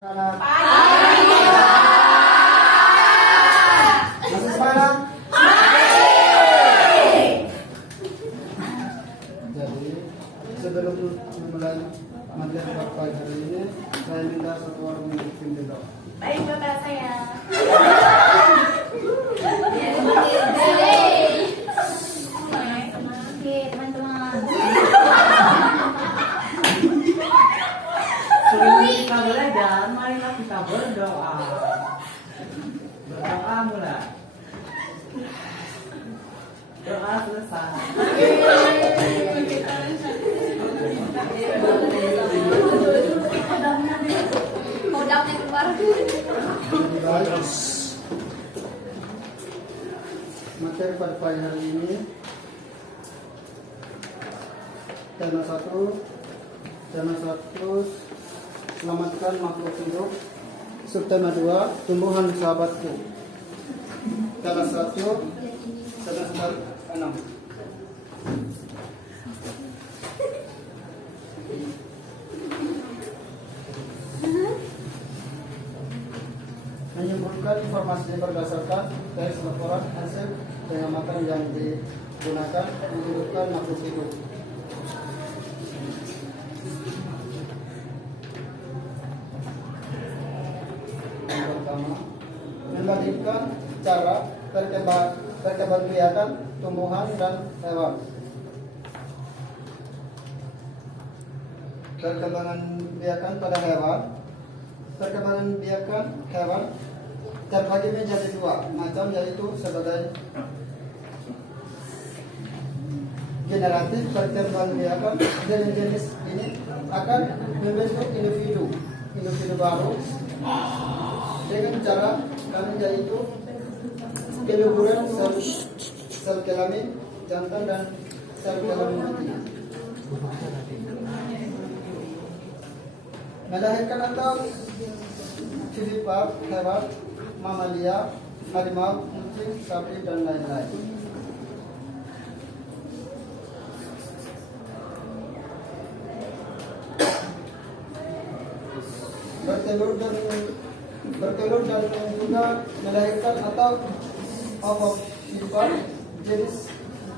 Masih semangat? Jadi sebelum memulai materi Bapak hari ini, saya minta satu orang memimpin dulu. Baik Bapak saya. Oke teman-teman. Sebelum kita belajar, marilah kita berdoa. Berdoa mulai. Doa selesai. Kodamnya keluar. Materi pada pagi hari ini tema satu selamatkan makhluk hidup. Subtema 2 tumbuhan sahabatku. Tema 1 semester 6. Menyimpulkan informasi berdasarkan tes laporan hasil pengamatan yang digunakan menghidupkan makhluk hidup. Yang pertama, membandingkan cara perkembangbiakan tumbuhan dan hewan. Perkembangbiakan pada hewan. Perkembangbiakan hewan terbagi menjadi dua macam, yaitu sebagai generatif. Perkembangbiakan jenis ini akan membentuk individu baru dengan cara kami, yaitu penyuburan sel kelamin jantan dan sel kelamin betina. Melahirkan atau vivipar hewan mamalia, harimau, kucing, sapi, dan lain-lain. Bertelur dan juga melahirkan atau ovovivipar jenis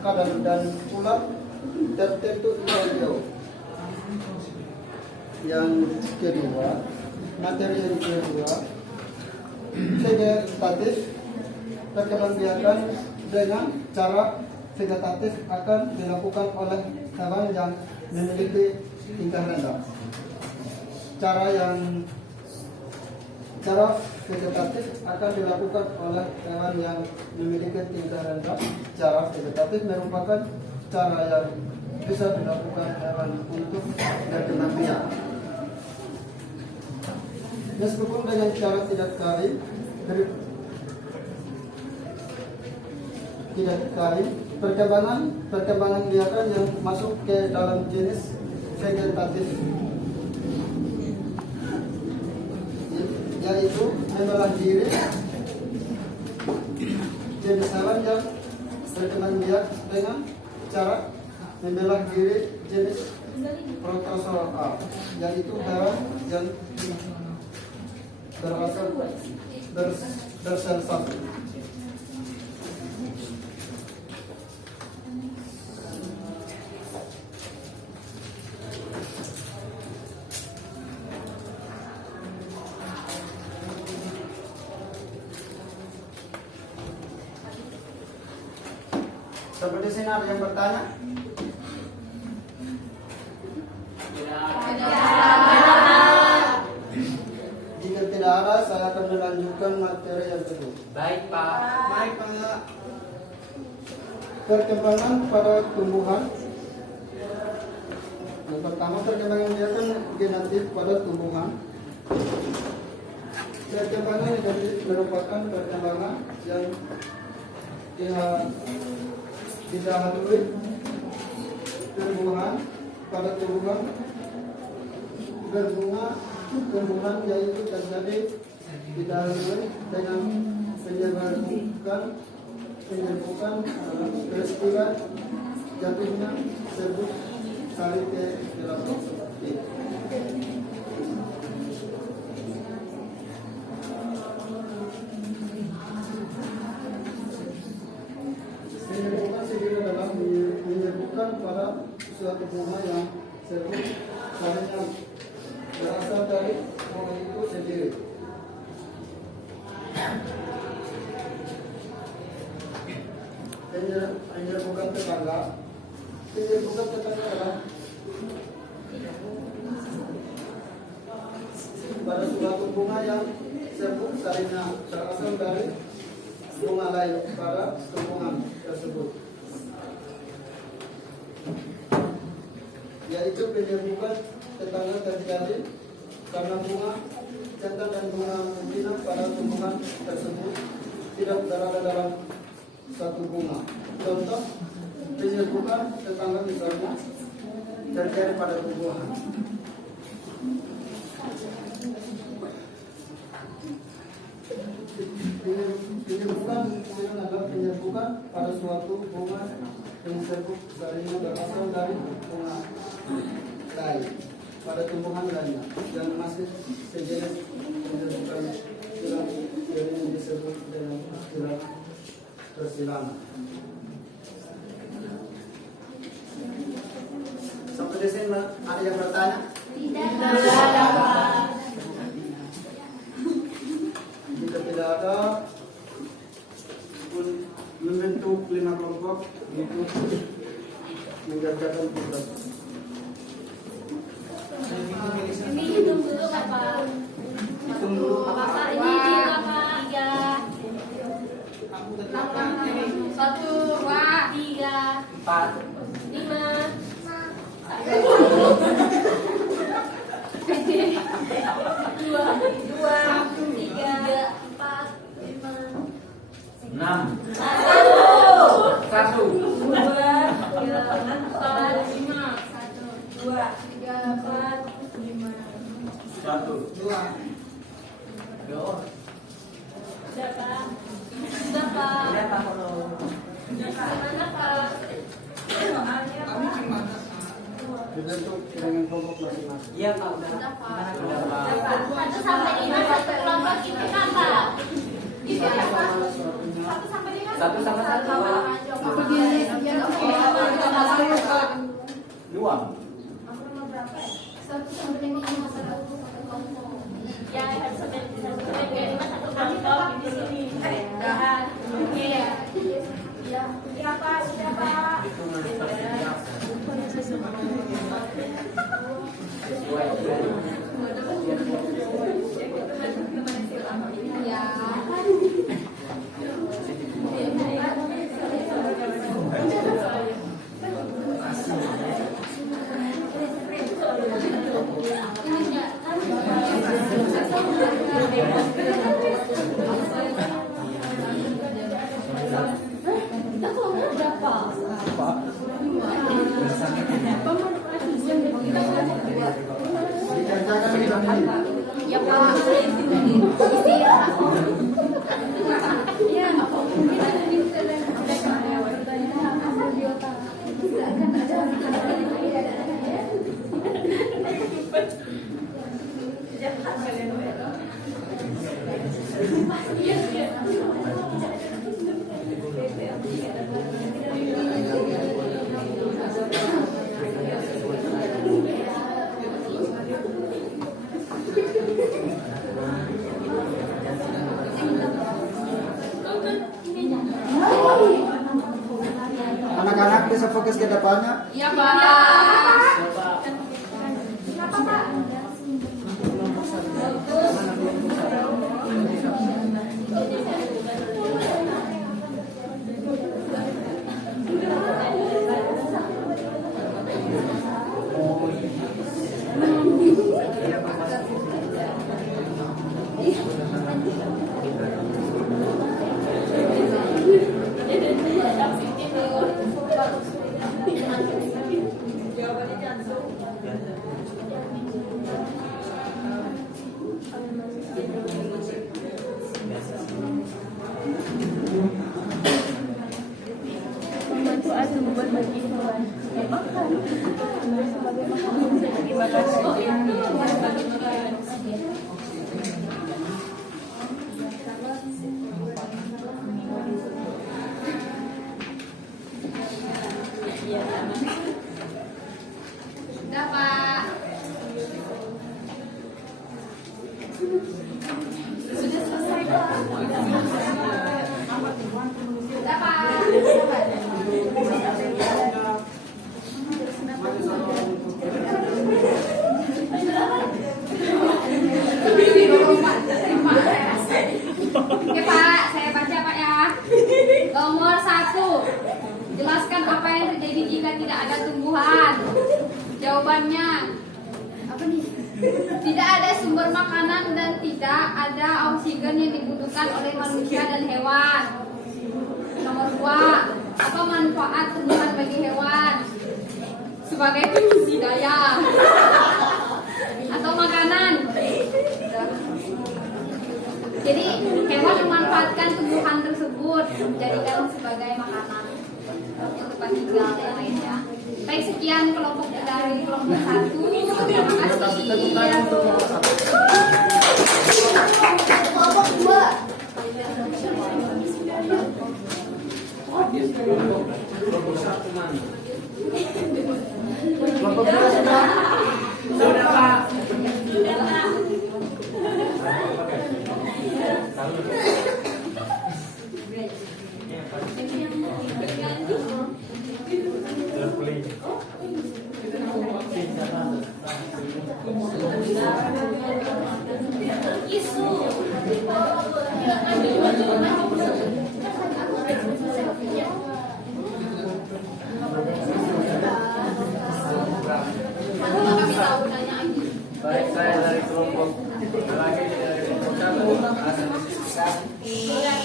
kadal dan ular tertentu hijau. Yang kedua, materi yang kedua, vegetatif. Perkembangbiakan dengan cara vegetatif akan dilakukan oleh hewan yang memiliki tingkah rendah. Cara vegetatif akan dilakukan oleh hewan yang memiliki tingkah rendah. Cara vegetatif merupakan cara yang bisa dilakukan hewan untuk berkembang biak. Meskipun dengan cara tidak kawin, perkembangan biakan yang masuk ke dalam jenis vegetatif, yaitu membelah diri. Jenis hewan yang berkembang biak dengan cara membelah diri jenis protozoa, yaitu hewan yang berasal bersel satu. Seperti sini ada yang bertanya? Jika tidak ada, saya akan melanjutkan materi yang kedua. Baik Pak. Baik Pak. Perkembangan pada tumbuhan. Yang pertama, perkembangan biakan genetik pada tumbuhan. Perkembangan genetik merupakan perkembangan yang didahului tumbuhan pada tumbuhan berbunga. Tumbuhan yaitu terjadi didahului dengan penyembuhan peristiwa jatuhnya serbuk sari ke dalam. satu bunga yang serbuk sarinya berasal dari bunga itu sendiri. Penyerbukan tetangga. Penyerbukan tetangga adalah pada suatu bunga yang serbuk sarinya berasal dari bunga lain pada tumbuhan tersebut, yaitu penyerbukan tetangga terjadi karena bunga jantan dan bunga betina pada tumbuhan tersebut tidak berada dalam satu bunga. Contoh penyerbukan tetangga misalnya terjadi pada tumbuhan. Penyerbukan kemudian adalah penyerbukan pada suatu bunga yang serbuk sarinya berasal dari bunga lain pada tumbuhan lainnya yang masih sejenis penyerbukan silang yang disebut dengan silang persilangan. Sampai di sini ada yang bertanya? Tidak. Jika tidak ada, membentuk 5 kelompok untuk mengerjakan tugas. Ini hitung dulu Bapak. Hitung dulu. Bapak ini Bapak 3. 1, 2, 3, 4, 5. 6, 1, 2. Dibentuk dengan kelompok masing-masing. Iya Pak, udah. Satu sampai 5 satu kelompok ini Pak. Gitu ya Pak. 1 sampai 5. 1 sama 1. 2. 1 sampai 5 satu kelompok. Ya, 1 sampai 5 satu kelompok di sini. Oke. Ya, sudah Pak, sudah Pak. Dikerjakan di sana. Ya Pak. Isi ya. Ya, Anak-anak bisa fokus ke depannya. ya Pak. tidak ada tumbuhan? Jawabannya apa nih? Tidak ada sumber makanan dan tidak ada oksigen yang dibutuhkan oleh manusia dan hewan. Nomor 2, apa manfaat tumbuhan bagi hewan? Sebagai pengisi daya atau makanan. Jadi hewan memanfaatkan tumbuhan tersebut menjadikan sebagai makanan untuk tinggal dan lainnya. Baik, sekian kelompok dari kelompok 1. Terima kasih. Kelompok 2. Kelompok 2 sudah. Sudah, Pak. Isu. Baik, saya dari kelompok lagi dari kelompok 1.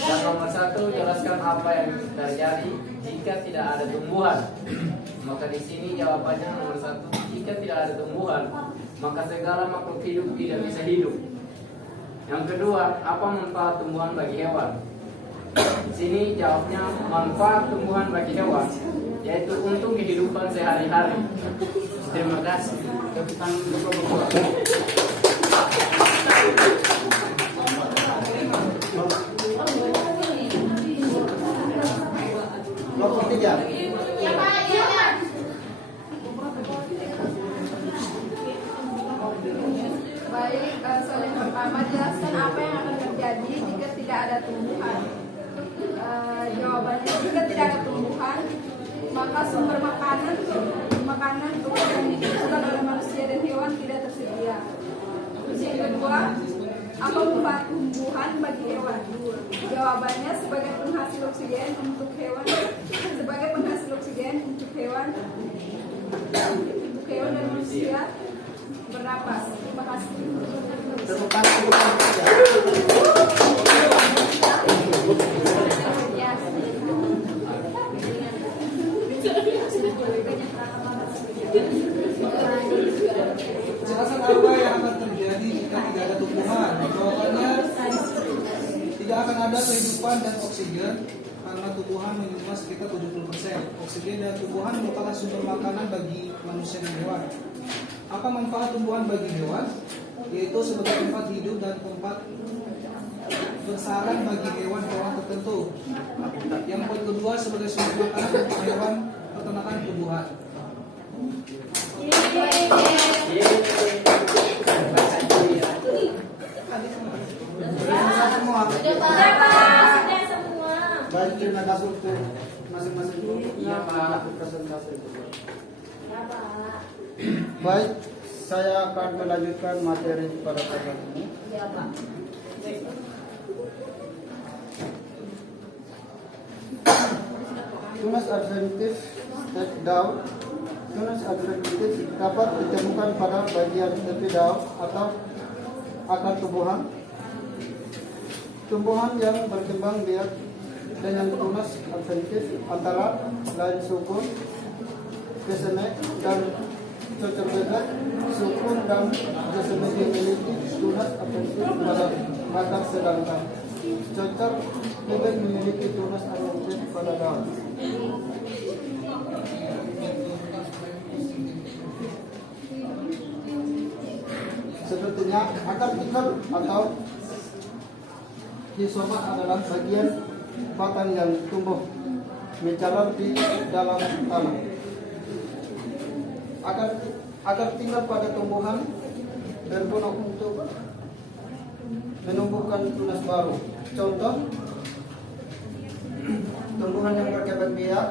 Dan nomor 1, jelaskan apa yang terjadi jika tidak ada tumbuhan. Maka di sini jawabannya nomor 1, jika tidak ada tumbuhan, maka segala makhluk hidup tidak bisa hidup. Yang kedua, apa manfaat tumbuhan bagi hewan? Di sini jawabnya manfaat tumbuhan bagi hewan, yaitu untuk kehidupan sehari-hari. Terima kasih. Keputusan kelompok 2. Kelompok 3. Baik, soal yang pertama, jelaskan apa yang akan terjadi jika tidak ada tumbuhan. Jawabannya, jika tidak ada tumbuhan, maka sumber makanan yang dibutuhkan oleh manusia dan hewan tidak tersedia. Terus yang kedua, apa manfaat tumbuhan bagi hewan? Jawabannya, sebagai penghasil oksigen untuk hewan, dan manusia bernapas. Terima kasih. Tepuk tangan untuk kelompok 3. Ya. Jelaskan apa yang akan terjadi jika tidak ada tumbuhan. Jawabannya, tidak akan ada kehidupan dan oksigen karena tumbuhan menyumbang sekitar 70%. Oksigen dan tumbuhan merupakan sumber makanan bagi manusia dan hewan. Apa manfaat tumbuhan bagi hewan? Yaitu sebagai tempat hidup dan tempat bersarang bagi hewan-hewan tertentu. Yang kedua, sebagai sumber makanan untuk hewan peternakan tumbuhan. Sudah semua. Sudah semua. Baik, terima kasih untuk masing-masing kelompoknya. Untuk presentasi itu. Ya, Pak. Baik, saya akan melanjutkan materi pada program ini. Ya, Pak. Tunas adventif step down. Tunas adventif dapat ditemukan pada bagian tepi daun atau akar tumbuhan. Tumbuhan yang berkembang biak dengan tunas adventif antara lain sukun, kesemek, dan cocok bebek. Sukun dan kesemek memiliki tunas adventif pada akar, sedangkan cocok bebek memiliki tunas adventif pada daun. Sepertinya akar tikar atau hisomat adalah bagian batang yang tumbuh menjalar di dalam tanah. Akar tinggal pada tumbuhan berguna untuk menumbuhkan tunas baru. Contoh, tumbuhan yang berkembang biak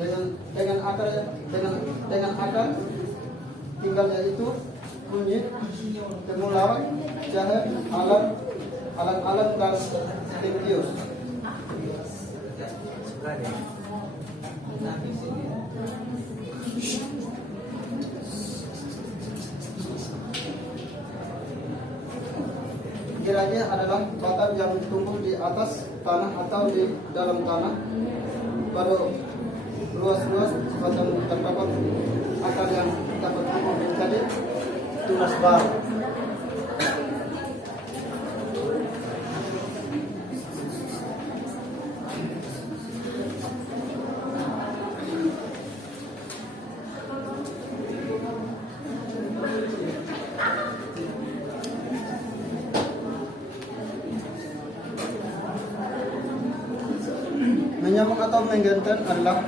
dengan akar tinggalnya itu kunyit, temulawak, jahe, alam, dan tempius. Lagi. Nah, di sini. Kiranya adalah batang yang tumbuh di atas tanah atau di dalam tanah pada luas-luas macam terdapat akar yang dapat tumbuh menjadi tunas baru. Menyambung atau menggantikan adalah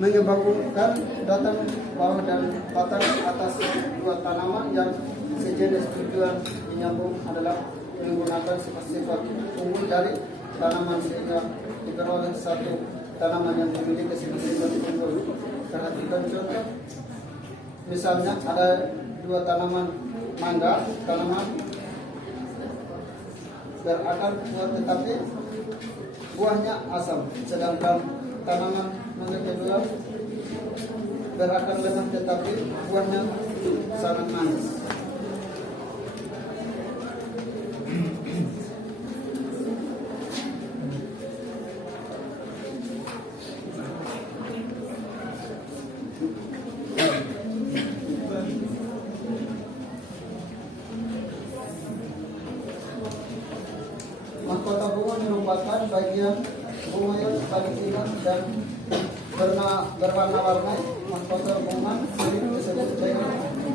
menyambungkan datang bawah dan batang atas dua tanaman yang sejenis. Tujuan menyambung adalah menggunakan sifat-sifat unggul dari tanaman sehingga diperoleh satu tanaman yang memiliki sifat-sifat unggul. Perhatikan contoh. Misalnya ada dua tanaman mangga, tanaman berakar kuat tetapi buahnya asam, sedangkan tanaman mangga kedua berakar lemah tetapi buahnya sangat manis. Mahkota bunga merupakan bagian bunga yang paling indah dan berwarna-warni. Mahkota bunga sering disebut dengan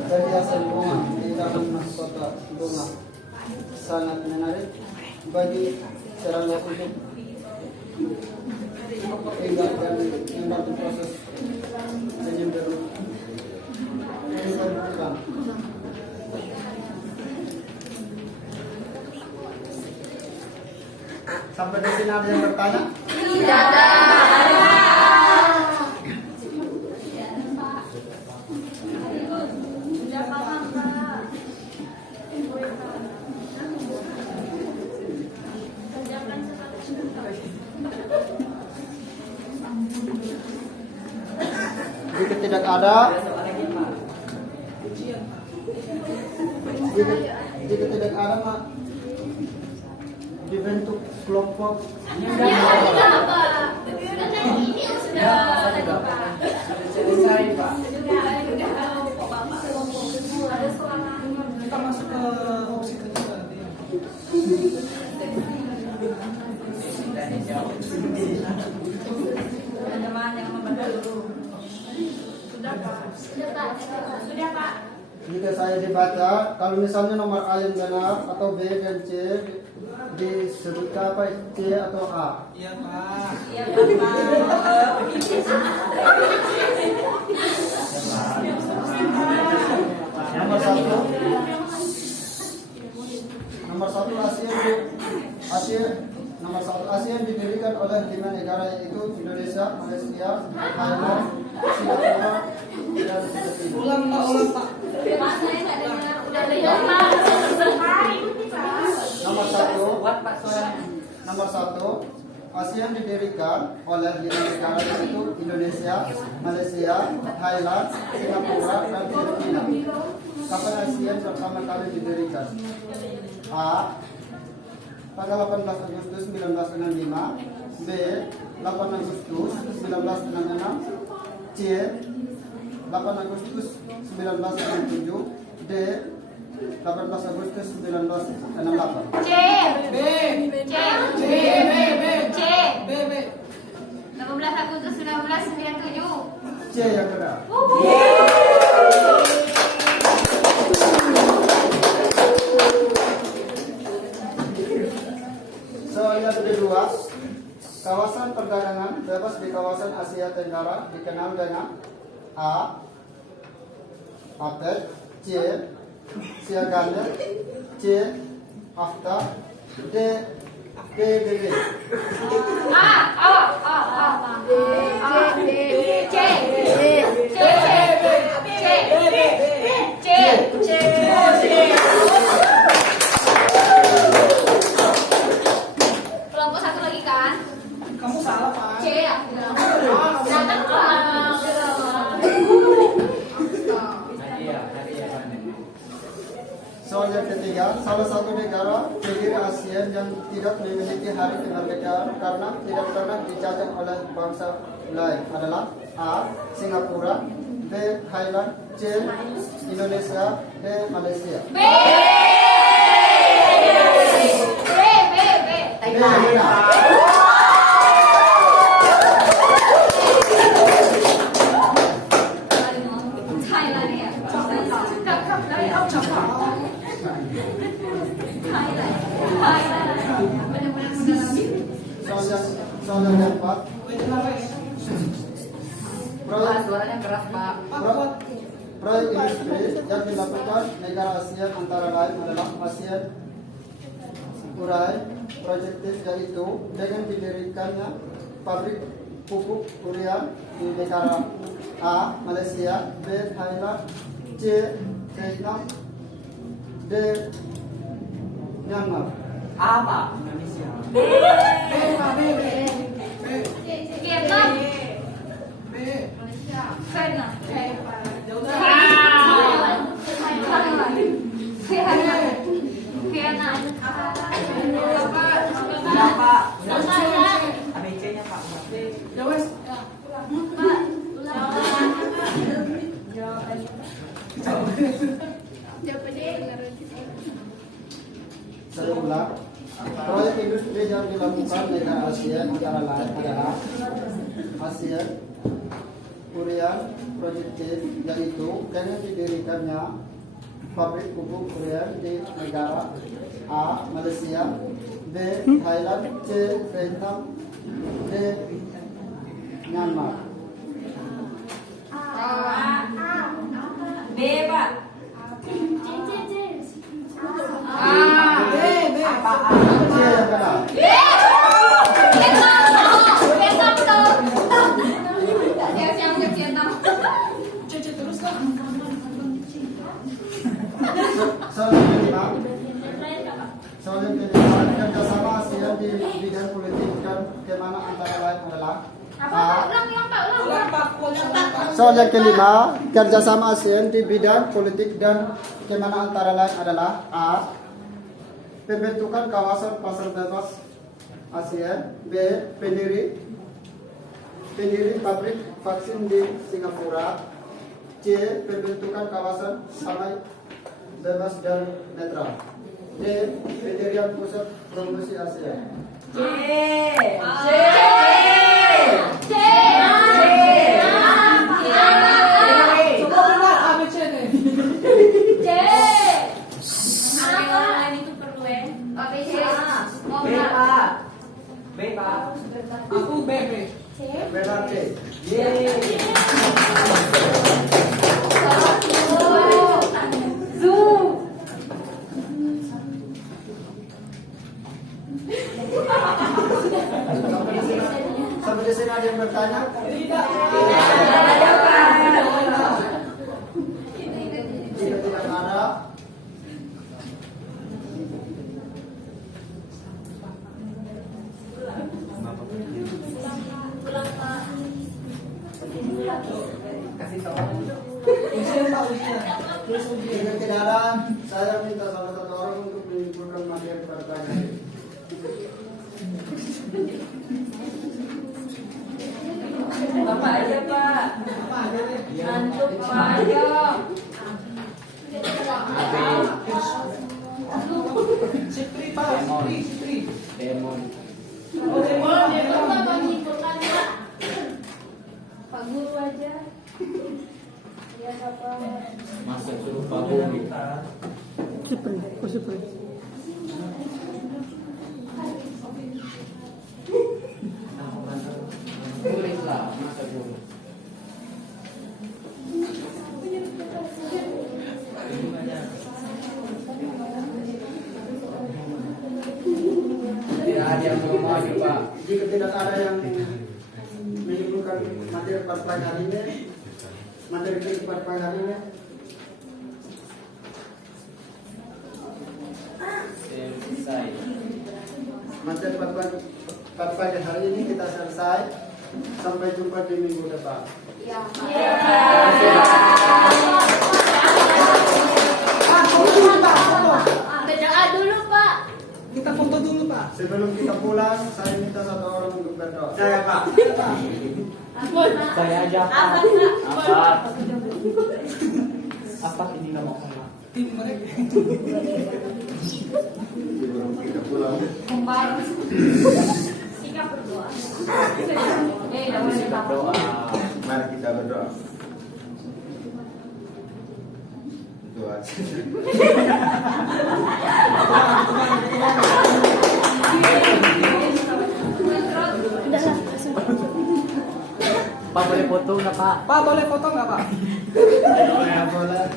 perhiasan bunga di dalam mahkota bunga. Sangat menarik bagi serangga untuk tinggal dan membantu proses penyembelihan. Sampai di sini ada yang bertanya? Tidak ada. Sudah paham, Pak. Kerjakan seperti itu. Jika tidak ada, jika tidak ada, mak dibentuk kelompok. Ya, sudah, Pak. Ini sudah tadi, Pak. Selesai, Pak. Sudah, Bapak. Ada seorang Kita masuk ke opsi ketiga nanti. teman yang membantu dulu. Sudah, Pak. Sudah, Pak. Sudah, Pak. Jika saya dibaca, kalau misalnya nomor A yang benar atau B dan C disebutkan apa? C atau A? Iya, Pak. Iya, Bapak. Nomor satu, ASEAN didirikan oleh 5 negara yaitu Indonesia, Malaysia, Thailand, Singapura, dan Filipina. Ulang, Pak. Mas, saya nggak dengar. Udah dengar, Pak. Selesai. Nomor satu, ASEAN didirikan oleh 5 negara yaitu Indonesia, Malaysia, Thailand, Singapura, dan Filipina. Kapan ASEAN pertama kali didirikan? A. Pada 18 Agustus 1965. B. 8 Agustus 1966. C. 8 Agustus 1967. D. 18 Agustus 1968. C. B. C. C. C. B. 18 Agustus 1997. C yang benar. Soal yang kedua, kawasan perdagangan bebas di kawasan Asia Tenggara dikenal dengan A. APEC, C. Siaganda, C. AFTA, D. PBB. Kelompok satu lagi kan? Kamu salah, Pak. Soal yang ketiga, salah satu negara pendiri ASEAN yang tidak memiliki hari kemerdekaan karena tidak pernah dijajah oleh bangsa lain adalah A. Singapura, B. Thailand, C. Indonesia, D. Malaysia. B. Thailand ya. Soal yang keempat, Suaranya keras, Pak. proyek industri yang dilakukan negara ASEAN antara lain adalah ASEAN Urai Projective, yaitu dengan didirikannya pabrik pupuk Urian di negara A. Malaysia, B. Thailand, C. Vietnam, D. Myanmar. Apa? Indonesia. Vietnam. ABC-nya, Pak. Saya ulang. Proyek industri yang dilakukan negara ASEAN antara lain adalah ASEAN Urian Projective, yaitu dengan didirikannya pabrik pupuk Urian di negara A. Malaysia, B. Thailand, C. Vietnam, D. Myanmar. B, Pak. Apa? C yang benar. Vietnam tuh. Siapa yang Vietnam? Soal yang kelima, kerjasama ASEAN di bidang politik dan keamanan antara lain adalah A. Soal yang kelima, kerjasama ASEAN di bidang politik dan keamanan antara lain adalah A. Pembentukan kawasan pasar bebas ASEAN, B. Pendiri pabrik vaksin di Singapura, C. Pembentukan kawasan damai bebas dan netral, D. Pendirian pusat promosi ASEAN. B, Pak. Aku B. Benar, C. Sampai di sini ada yang bertanya? Tidak ada. Kasih tahu. Jika tidak ada, saya minta salah satu orang untuk menyimpulkan materi pertanyaan. Bapak aja, Pak. Ngantuk, Pak. Sipri, Pak. Sipri. Demon. Pak Guru aja. Ya, Bapak. Masuk suruh Pak Bumi. Tulislah, masa dulu. Tidak ada yang mau maju, Pak. Jika tidak ada yang menyimpulkan materi pertanyaan hari ini, materi pertanyaan hari ini, Selesai. materi pertanyaan hari ini kita selesai. Sampai jumpa di minggu depan. Pak, Sebelum kita pulang, saya minta satu orang untuk berdoa. Saya Pak. Saya aja. Apa Kak? Apa ini nama Allah? Tim mereka. Sebelum kita pulang. Kembar. Sikap berdoa. Sikap doa. Mari kita berdoa. Doa. Pak boleh foto nggak Pak? Pak boleh foto nggak Pak? Ya boleh.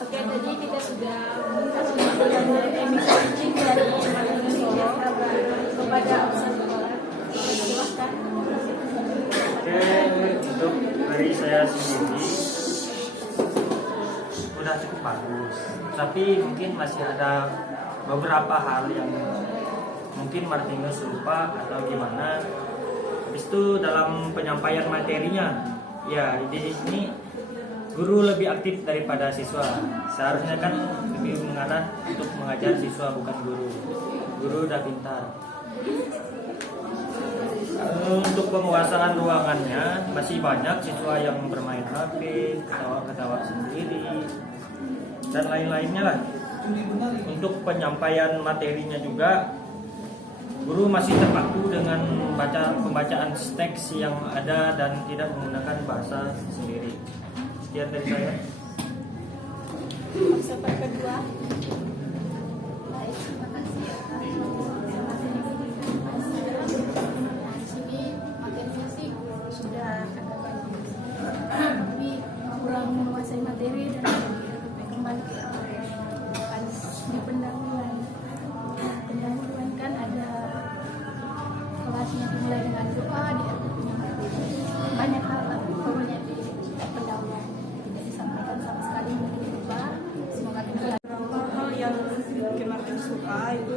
Oke, tadi kita sudah minta sumbangan dari emisi kucing dari Marino Solo kepada observator. Silahkan. Oke, untuk dari saya sendiri udah cukup bagus. Tapi mungkin masih ada beberapa hal yang mungkin Martinus lupa atau gimana. Habis itu dalam penyampaian materinya, ya di sini guru lebih aktif daripada siswa. Seharusnya kan lebih mengarah untuk mengajar siswa bukan guru. Guru udah pintar. Untuk penguasaan ruangannya masih banyak siswa yang bermain HP, ketawa-ketawa sendiri, dan lain-lainnya lah. Untuk penyampaian materinya juga guru masih terpaku dengan pembacaan teks yang ada dan tidak menggunakan bahasa sendiri. Sekian dari saya. Observator kedua. Baik, terima kasih ya. Di sini materinya sih sudah ada banyak, tapi kurang menguasai materi dan kembali ke di pendahuluan. Pendahuluan kan ada kelasnya dimulai dengan doa, diartinya materi, banyak hal lah pokoknya di pendahuluan tidak disampaikan sama sekali, mungkin lupa. Semoga kita Hal yang bikin Martin suka itu